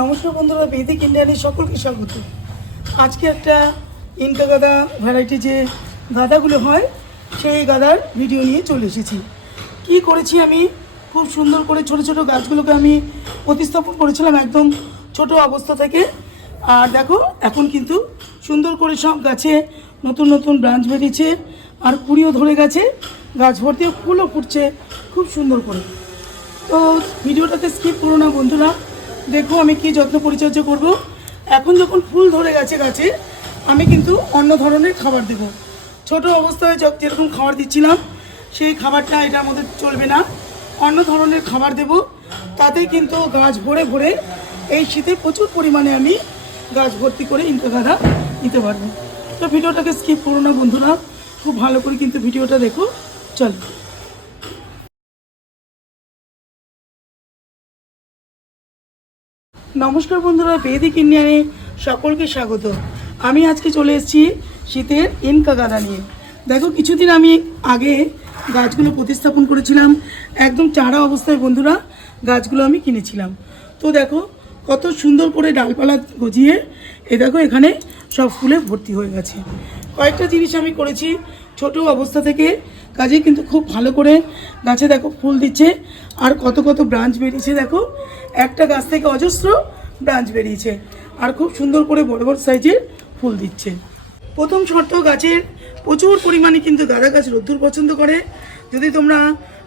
নমস্কার বন্ধুরা বেদিক ইন্ডিয়ানের সকলকে স্বাগত। আজকে একটা ইনকা গাদা ভ্যারাইটি যে গাদাগুলো হয়, সেই গাদার ভিডিও নিয়ে চলে এসেছি। কি করেছি আমি? খুব সুন্দর করে ছোট ছোট গাছগুলোকে আমি প্রতিস্থাপন করেছিলাম একদম ছোট অবস্থা থেকে। আর দেখো, এখন কিন্তু সুন্দর করে সব গাছে নতুন নতুন ব্রাঞ্চ বেরিয়েছে, আর কুড়িও ধরে গেছে, গাছ ভর্তি ফুলও ফুটছে, খুব সুন্দর করে। তো ভিডিওটাতে স্কিপ করো না বন্ধুরা। দেখো আমি কি যত্ন পরিচর্যা করব। এখন যখন ফুল ধরে গেছে গাছে, আমি কিন্তু অন্য ধরনের খাবার দেব। ছোট অবস্থায় যেরকম খাবার দিচ্ছিলাম, সেই খাবারটা এটার মধ্যে চলবে না। অন্য ধরনের খাবার দেব। তাতে কিন্তু গাছ ভরে ভরে এই শীতে প্রচুর পরিমাণে আমি গাছ ভর্তি করে ইনকা গাদা দিতে পারব। তো ভিডিওটাকে স্কিপ করো না বন্ধুরা। খুব ভালো করে কিন্তু ভিডিওটা দেখো। চলো। নমস্কার বন্ধুরা, বেদিক ইন্ডিয়ানে সকলকে স্বাগত। আমি আজকে চলে এসেছি শীতের ইনকা গাদা নিয়ে। দেখো, কিছুদিন আমি আগে গাছগুলো প্রতিস্থাপন করেছিলাম। একদম চারা অবস্থায় বন্ধুরা, গাছগুলো আমি কিনেছিলাম। তো দেখো, কত সুন্দর করে ডালপালা গজিয়ে, এ দেখো, এখানে সব ফুলে ভর্তি হয়ে গেছে। কয়েকটা জিনিস আমি করেছি ছোট অবস্থা থেকে। কাজে কিন্তু খুব ভালো করে গাছে দেখো ফুল দিচ্ছে। আর কত কত ব্রাঞ্চ বেরিয়েছে দেখো। একটা গাছ থেকে অজস্র ব্রাঞ্চ বেরিয়েছে। আর খুব সুন্দর করে বড় বড় সাইজের ফুল দিচ্ছে। প্রথম শর্ত, গাছের প্রচুর পরিমাণে কিন্তু গাঁদা গাছ রোদ্দুর পছন্দ করে। যদি তোমরা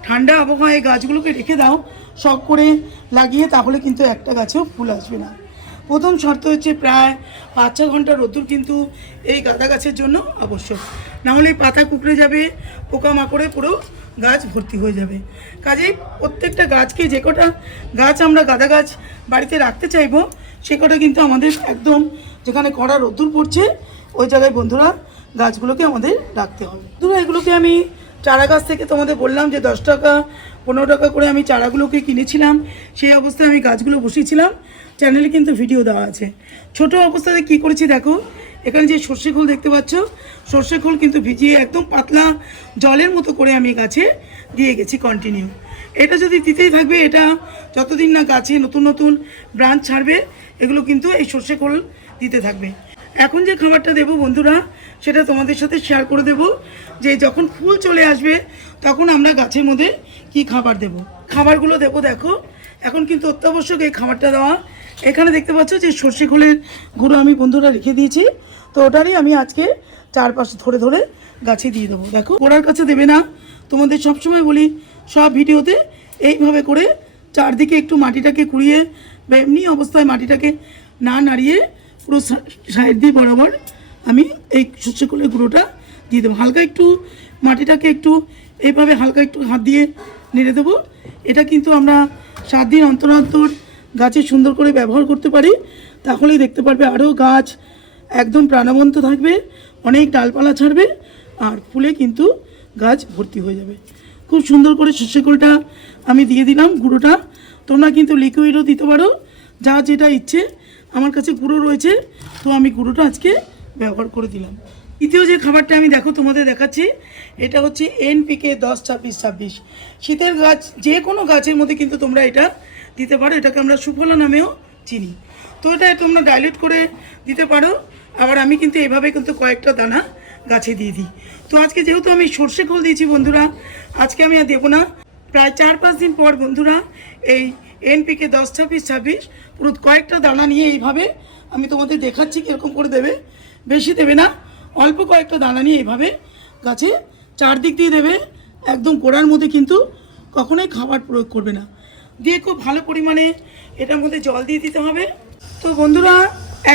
ঠান্ডা আবহাওয়ায় গাছগুলোকে রেখে দাও, শখ করে লাগিয়ে, তাহলে কিন্তু একটা গাছেও ফুল আসবে না। প্রথম শর্ত হচ্ছে প্রায় পাঁচ ছ ঘণ্টা রোদ্দুর কিন্তু এই গাঁদা গাছের জন্য আবশ্যক। নাহলে পাতা কুকড়ে যাবে, পোকামাকড়ে পুরো গাছ ভর্তি হয়ে যাবে। কাজেই প্রত্যেকটা গাছকে যে কটা গাছ আমরা গাঁদা গাছ বাড়িতে রাখতে চাইব, সে কটা কিন্তু আমাদের একদম যেখানে কড়া রোদ্দুর পড়ছে, ওই জায়গায় বন্ধুরা গাছগুলোকে আমাদের রাখতে হবে। বন্ধুরা, এগুলোকে আমি চারা গাছ থেকে তোমাদের বললাম যে দশ টাকা, পনেরো টাকা করে আমি চারাগুলোকে কিনেছিলাম। সেই অবস্থায় আমি গাছগুলো বসিয়েছিলাম। চ্যানেলে কিন্তু ভিডিও দেওয়া আছে। ছোট অবস্থাতে কি করেছি দেখো? এখানে যে সর্ষে খোল দেখতে পাচ্ছ? সর্ষে খোল কিন্তু ভিজিয়ে একদম পাতলা জলের মতো করে আমি গাছে দিয়ে গেছি কন্টিনিউ এটা যদি দিতেই থাকবে, এটা যতদিন না গাছে নতুন নতুন ব্রাঞ্চ ছাড়বে, এগুলো কিন্তু এই সর্ষে খোল দিতে থাকবে। এখন যে খাবারটা দেবো বন্ধুরা, সেটা তোমাদের সাথে শেয়ার করে দেব যে যখন ফুল চলে আসবে, তখন আমরা গাছের মধ্যে কি খাবার দেব? খাবারগুলো দেবো দেখো। এখন কিন্তু অত্যাবশ্যক এই খাবারটা দেওয়া। এখানে দেখতে পাচ্ছ যে সর্ষে খোলের গুঁড়ো আমি বন্ধুরা রেখে দিয়েছি। তো ওটারই আমি আজকে চারপাশে ধরে ধরে গাছে দিয়ে দেবো। দেখো গোড়ার কাছে দেবে না। তোমাদের সবসময় বলি, সব ভিডিওতে এইভাবে করে চারদিকে একটু মাটিটাকে কুড়িয়ে বা এমনি অবস্থায় মাটিটাকে না নাড়িয়ে পুরো সাইড দিয়ে বরাবর আমি এই সর্ষে খোলের গুঁড়োটা দিয়ে দেবো। হালকা একটু মাটিটাকে একটু এইভাবে হালকা একটু হাত দিয়ে নেড়ে দেবো। এটা কিন্তু আমরা সাত দিন অন্তর অন্তর গাছে সুন্দর করে ব্যবহার করতে পারি। তাহলেই দেখতে পারবে আরও গাছ একদম প্রাণবন্ত থাকবে, অনেক ডালপালা ছাড়বে আর ফুলে কিন্তু গাছ ভর্তি হয়ে যাবে। খুব সুন্দর করে খোলটা আমি দিয়ে দিলাম গুঁড়োটা। তোমরা কিন্তু লিকুইডও দিতে পারো, যা যেটা ইচ্ছে। আমার কাছে গুঁড়ো রয়েছে, তো আমি গুঁড়োটা আজকে ব্যবহার করে দিলাম। দ্বিতীয় যে খাবারটা আমি দেখো তোমাদের দেখাচ্ছি, এটা হচ্ছে এনপিকে দশ, ছাব্বিশ ছাব্বিশ। শীতের গাছ, যে কোনো গাছের মধ্যে কিন্তু তোমরা এটা দিতে পারো, এটাকে আমরা সুফলা নামেও চিনি। তো এটা তোমরা ডাইলিউট করে দিতে পারো, আবার আমি কিন্তু এভাবে কিন্তু কয়েকটা দানা গাছে দিয়ে দিই। তো আজকে যেহেতু আমি সর্ষে খোল দিয়েছি বন্ধুরা, আজকে আমি আর দেবো না। প্রায় চার, পাঁচ দিন পর বন্ধুরা, এই এনপিকে দশ, ছাব্বিশ ছাব্বিশ, পুরো কয়েকটা দানা নিয়ে এইভাবে আমি তোমাদের দেখাচ্ছি কীরকম করে দেবে। বেশি দেবে না। অল্প কয়েকটা দানা নিয়ে এভাবে গাছে চারদিক দিয়ে দেবে। একদম গোড়ার মধ্যে কিন্তু কখনোই খাবার প্রয়োগ করবে না। দিয়ে খুব ভালো পরিমাণে এটার মধ্যে জল দিয়ে দিতে হবে। তো বন্ধুরা,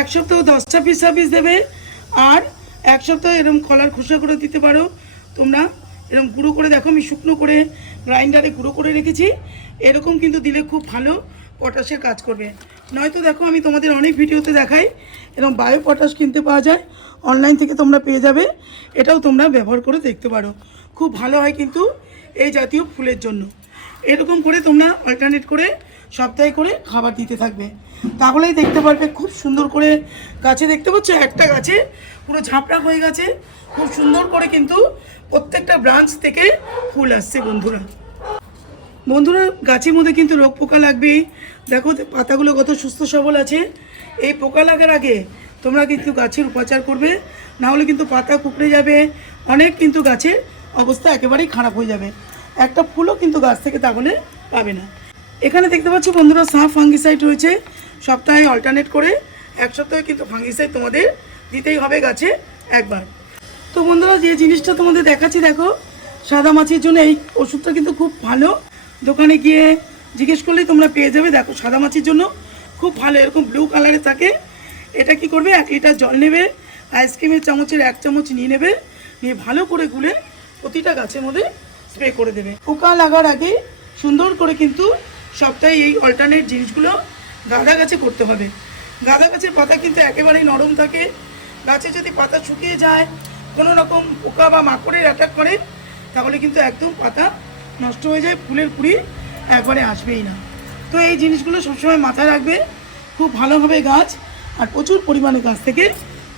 এক সপ্তাহ দশ ছাব্বিশ ছাব্বিশ দেবে আর এক সপ্তাহ এরকম কলার খোসা করে দিতে পারো। তোমরা এরকম গুঁড়ো করে দেখো, আমি শুকনো করে গ্রাইন্ডারে গুঁড়ো করে রেখেছি। এরকম কিন্তু দিলে খুব ভালো পটাশের কাজ করবে। নয়তো দেখো আমি তোমাদের অনেক ভিডিওতে দেখাই এরকম বায়ো পটাশ কিনতে পাওয়া যায়। অনলাইন থেকে তোমরা পেয়ে যাবে। এটাও তোমরা ব্যবহার করে দেখতে পারো। খুব ভালো হয় কিন্তু এই জাতীয় ফুলের জন্য। এরকম করে তোমরা অল্টারনেট করে সপ্তাহে করে খাবার দিতে থাকবে। তাহলেই দেখতে পারবে খুব সুন্দর করে গাছে, দেখতে পাচ্ছ একটা গাছে পুরো ঝাপড়া হয়ে গেছে। খুব সুন্দর করে কিন্তু প্রত্যেকটা ব্রাঞ্চ থেকে ফুল আসছে বন্ধুরা। বন্ধুরা, গাছের মধ্যে কিন্তু রোগ পোকা লাগবেই। দেখো, পাতাগুলো কত সুস্থ সবল আছে। এই পোকা লাগার আগে তোমরা কিন্তু গাছের উপাচার করবে, না হলে কিন্তু পাতা কুকড়ে যাবে। অনেক কিন্তু গাছের অবস্থা একেবারেই খারাপ হয়ে যাবে। একটা ফুলও কিন্তু গাছ থেকে তাহলে পাবে না। এখানে দেখতে পাচ্ছ বন্ধুরা, সাফ ফাঙ্গিসাইড রয়েছে। সপ্তাহে অল্টারনেট করে এক সপ্তাহে কিন্তু ফাঙ্গিসাইড তোমাদের দিতেই হবে গাছে একবার। তো বন্ধুরা, যে জিনিসটা তোমাদের দেখাচ্ছি, দেখো, সাদা মাছির জন্য এই ওষুধটা কিন্তু খুব ভালো। দোকানে গিয়ে জিজ্ঞেস করলেই তোমরা পেয়ে যাবে। দেখো, সাদা মাছির জন্য খুব ভালো, এরকম ব্লু কালারে থাকে। এটা কি করবে? এক লিটার জল নেবে আইসক্রিমের চামচের এক চামচ নিয়ে নেবে, নিয়ে ভালো করে গুলে প্রতিটা গাছের মধ্যে স্প্রে করে দেবে। পোকা লাগার আগে সুন্দর করে কিন্তু সপ্তাহে এই অল্টারনেট জিনিসগুলো গাঁদা গাছে করতে হবে। গাঁদা গাছের পাতা কিন্তু একেবারেই নরম থাকে। গাছে যদি পাতা শুকিয়ে যায়, কোনো রকম পোকা বা মাকড়ের অ্যাটাক করে, তাহলে কিন্তু একদম পাতা নষ্ট হয়ে যায়, ফুলের কুড়ি একবারে আসবেই না। তো এই জিনিসগুলো সবসময় মাথায় রাখবে, খুব ভালোভাবে গাছ আর প্রচুর পরিমাণে গাছ থেকে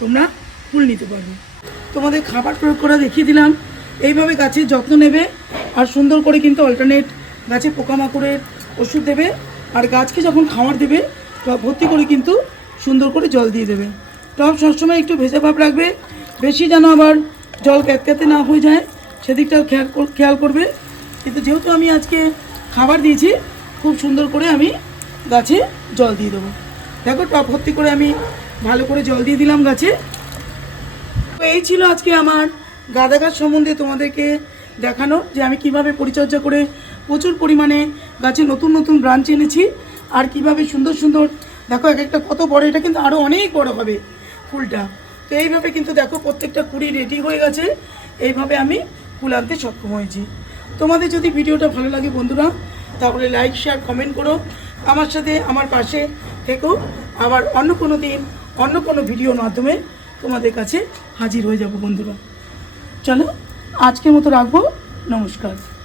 তোমরা ফুল নিতে পারবে। তোমাদের খাবার প্রয়োগ করা দেখিয়ে দিলাম। এইভাবে গাছের যত্ন নেবে আর সুন্দর করে কিন্তু অল্টারনেট গাছে পোকামাকড়ের ওষুধ দেবে আর গাছকে যখন খাবার দেবে, টব ভর্তি করে কিন্তু সুন্দর করে জল দিয়ে দেবে। টব সবসময় একটু ভেজা ভাব রাখবে, বেশি যেন আবার জল ক্যাতক্যাতে না হয়ে যায়, সেদিকটাও খেয়াল খেয়াল করবে। কিন্তু যেহেতু আমি আজকে খাবার দিয়েছি, খুব সুন্দর করে আমি গাছে জল দিয়ে দেবো। দেখো, টপ ভর্তি করে আমি ভালো করে জল দিয়ে দিলাম গাছে। তো এই ছিল আজকে আমার গাঁদা গাছ সম্বন্ধে তোমাদেরকে দেখানো, যে আমি কীভাবে পরিচর্যা করে প্রচুর পরিমাণে গাছে নতুন নতুন ব্রাঞ্চ এনেছি, আর কীভাবে সুন্দর সুন্দর, দেখো, এক একটা কত বড়, এটা কিন্তু আরও অনেক বড় হবে ফুলটা। তো এইভাবে কিন্তু দেখো, প্রত্যেকটা কুড়ি রেডি হয়ে গেছে। এইভাবে আমি ফুল আনতে সক্ষম হয়েছি। তোমাদের যদি ভিডিওটা ভালো লাগে বন্ধুরা, তাহলে লাইক শেয়ার কমেন্ট করো। আমার সাথে, আমার পাশে থেকেও আবার অন্য কোনো দিন, অন্য কোনো ভিডিওর মাধ্যমে তোমাদের কাছে হাজির হয়ে যাব বন্ধুরা। চলো, আজকের মতো রাখব। নমস্কার।